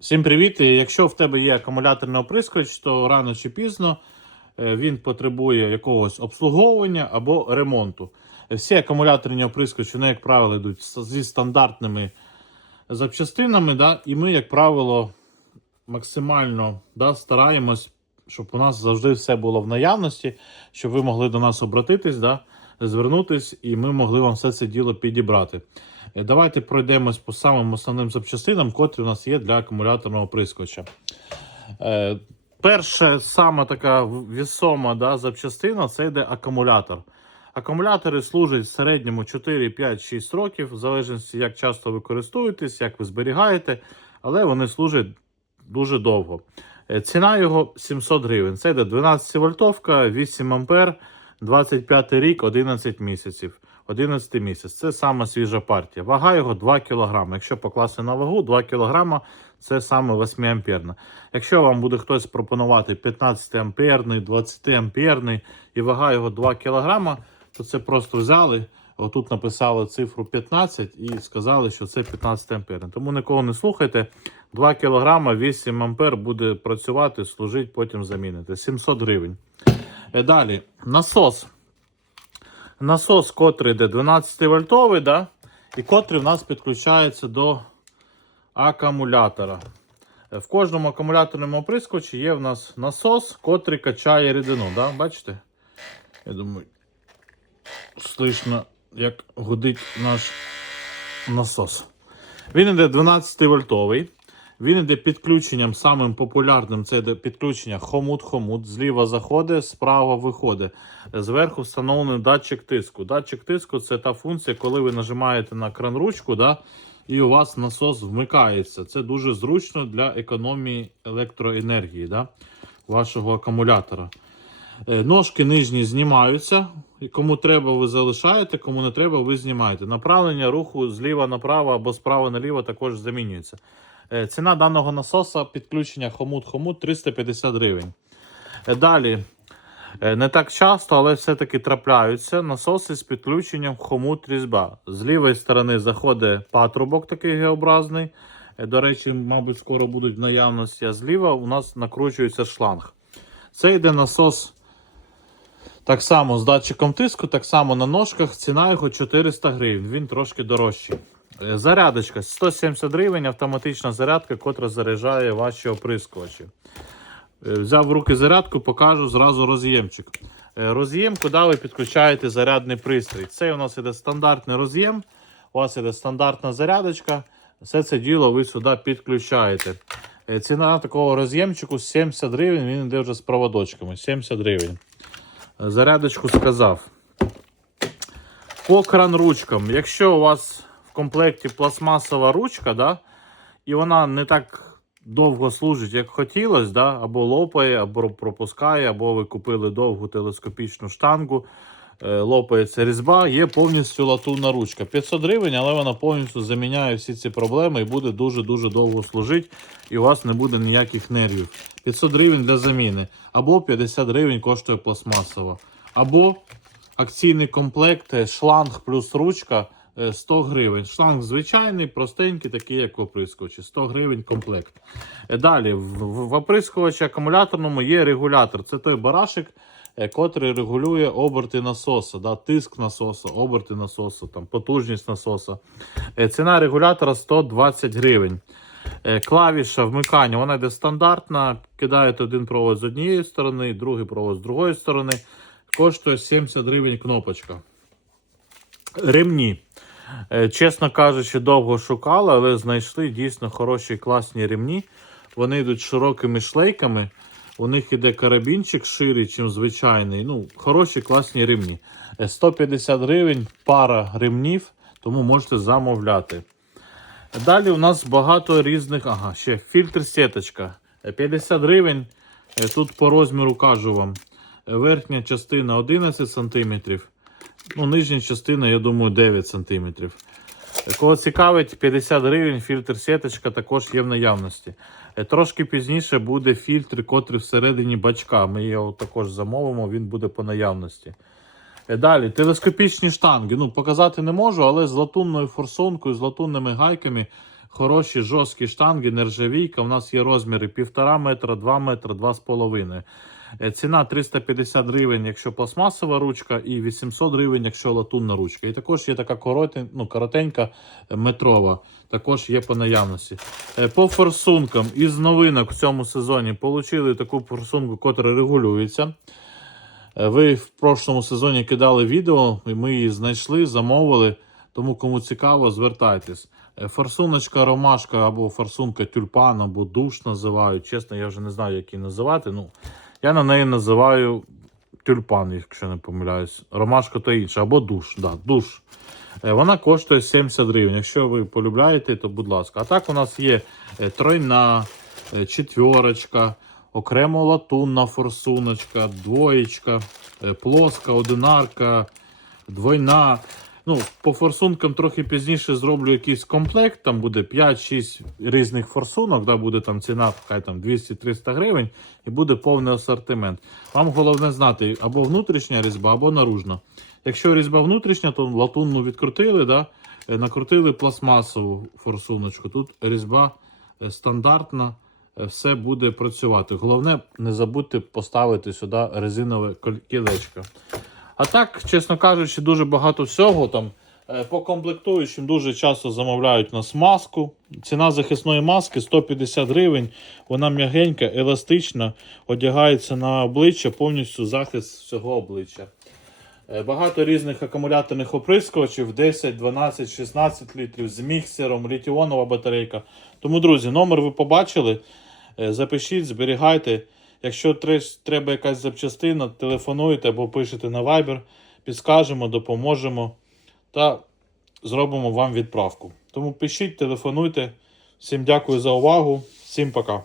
Всім привіт! Якщо в тебе є акумуляторний оприскувач, то рано чи пізно е, він потребує якогось обслуговування або ремонту. Всі акумуляторні оприскувачі, вони, як правило, йдуть зі стандартними запчастинами, да? і ми, як правило, максимально да, стараємось, щоб у нас завжди все було в наявності, щоб ви могли до нас обратитись, да? Звернутись, і ми могли вам все це діло підібрати. Е, Давайте пройдемось по самим основним запчастинам, котрі у нас є для акумуляторного прискоча. Е, перша сама така вісома да, запчастина це йде акумулятор. Акумулятори служать в середньому 4, 5, 6 років, в залежності, як часто ви користуєтесь, як ви зберігаєте, але вони служать дуже довго. Е, Ціна його 700 гривень. Це йде 12 вольтовка, 8 ампер, 25 рік, 11 місяців. 11 місяць. Це саме свіжа партія. Вага його 2 кг. Якщо покласти на вагу, 2 кг це саме 8 амперна. Якщо вам буде хтось пропонувати 15 амперний, 20 амперний і вага його 2 кг, то це просто взяли. Отут написали цифру 15 і сказали, що це 15 амперний. Тому нікого не слухайте. 2 кг 8 ампер буде працювати, служить, потім заміните. 700 гривень. Е, Далі, насос. Насос, котрий йде 12 вольтовий, да? і котрий в нас підключається до акумулятора. Е, В кожному акумуляторному оприскувачі є в нас насос, котрий качає рідину. Да? Бачите? Я думаю, слышно, як гудить наш насос. Він йде 12 вольтовий. Він йде підключенням самим популярним це йде підключення хомут-хомут. Зліва заходить, справа виходить. Зверху встановлений датчик тиску. Датчик тиску це та функція, коли ви нажимаєте на кран ручку, да, і у вас насос вмикається. Це дуже зручно для економії електроенергії да, вашого акумулятора. Е, Ножки нижні знімаються. Кому треба, ви залишаєте, кому не треба, ви знімаєте. Направлення руху зліва направо або справа наліво також замінюється. Е, Ціна даного насоса підключення хомут-хомут 350 гривень. Е, Далі, е, не так часто, але все-таки трапляються насоси з підключенням хомут різьба. З лівої сторони заходить патрубок такий геобразний. До речі, мабуть, скоро будуть в наявності, а зліва у нас накручується шланг. Це йде насос так само з датчиком тиску, так само на ножках. Ціна його 400 гривень. Він трошки дорожчий. Е, Зарядочка 170 гривень, автоматична зарядка, котра заряджає ваші оприскувачі. Е, Взяв в руки зарядку, покажу зразу роз'ємчик. Е, Роз'єм, куди ви підключаєте зарядний пристрій. Це у нас іде стандартний роз'єм, у вас іде стандартна зарядочка. Все це діло ви сюди підключаєте. Ціна такого роз'ємчику 70 гривень, він йде вже з проводочками. 70 гривень. Зарядочку сказав. По кран-ручкам. Якщо у вас комплекті пластмасова ручка, да, і вона не так довго служить, як хотілося, да, або лопає, або пропускає, або ви купили довгу телескопічну штангу, е, лопається різьба, є повністю латунна ручка. 500 гривень, але вона повністю заміняє всі ці проблеми і буде дуже-дуже довго служити, і у вас не буде ніяких нервів. 500 гривень для заміни, або 50 гривень коштує пластмасова. Або акційний комплект е, шланг плюс ручка 100 гривень. Шланг звичайний, простенький, такий, як в оприскувачі. 100 гривень комплект. Е, Далі, в, оприскувачі акумуляторному є регулятор. Це той барашек, е, котрий регулює оберти насоса, да, тиск насоса, оберти насоса, там, потужність насоса. Е, Ціна регулятора 120 гривень. Е, Клавіша вмикання, вона йде стандартна. Кидаєте один провод з однієї сторони, другий провод з другої сторони. Коштує 70 гривень кнопочка. Ремні. Е, Чесно кажучи, довго шукали, але знайшли дійсно хороші класні ремні. Вони йдуть широкими шлейками. У них іде карабінчик ширий, ніж звичайний. Ну, хороші класні ремні. Е, 150 гривень пара ремнів, тому можете замовляти. Далі у нас багато різних. Ага, ще фільтр сіточка. Е, 50 гривень. Е, Тут по розміру кажу вам. Е, Верхня частина 11 см. Ну, нижня частина, я думаю, 9 см. Кого цікавить, 50 гривень, фільтр сіточка також є в наявності. Е, Трошки пізніше буде фільтр, котрий всередині бачка. Ми його також замовимо, він буде по наявності. Е, Далі, телескопічні штанги. Ну, показати не можу, але з латунною форсункою, з латунними гайками хороші жорсткі штанги, нержавійка. У нас є розміри 1,5 метра, 2 метра, 2,5. Е, Ціна 350 гривень, якщо пластмасова ручка, і 800 гривень, якщо латунна ручка. І також є така коротень, ну, коротенька е, метрова, також є по наявності. Е, По форсункам із новинок в цьому сезоні отримали таку форсунку, яка регулюється. Ви в прошлому сезоні кидали відео, і ми її знайшли, замовили. Тому кому цікаво, звертайтесь. Форсуночка ромашка або форсунка тюльпан, або душ називають. Чесно, я вже не знаю, як її називати. Ну, я на неї називаю тюльпан, якщо не помиляюсь. Ромашка то інша, або душ. Да, душ. Е, Вона коштує 70 гривень. Якщо ви полюбляєте, то будь ласка. А так у нас є е, тройна, е, четверочка, окремо латунна форсуночка, двоєчка, плоска, одинарка, двойна. Ну, по форсункам трохи пізніше зроблю якийсь комплект, там буде 5-6 різних форсунок, да, буде там ціна хай там 200-300 гривень і буде повний асортимент. Вам головне знати або внутрішня різьба, або наружна. Якщо різьба внутрішня, то латунну відкрутили, да, е, накрутили пластмасову форсуночку. Тут різьба е, стандартна, е, все буде працювати. Головне, не забудьте поставити сюди резинове кілечко. А так, чесно кажучи, дуже багато всього там. Е, По комплектуючим дуже часто замовляють нас маску. Ціна захисної маски 150 гривень. Вона м'ягенька, еластична, одягається на обличчя, повністю захист всього обличчя. Е, Багато різних акумуляторних оприскувачів 10, 12, 16 літрів з міксером, літіонова батарейка. Тому, друзі, номер ви побачили. Е, Запишіть, зберігайте. Якщо треба якась запчастина, телефонуйте або пишете на Viber, підскажемо, допоможемо та зробимо вам відправку. Тому пишіть, телефонуйте. Всім дякую за увагу, всім пока.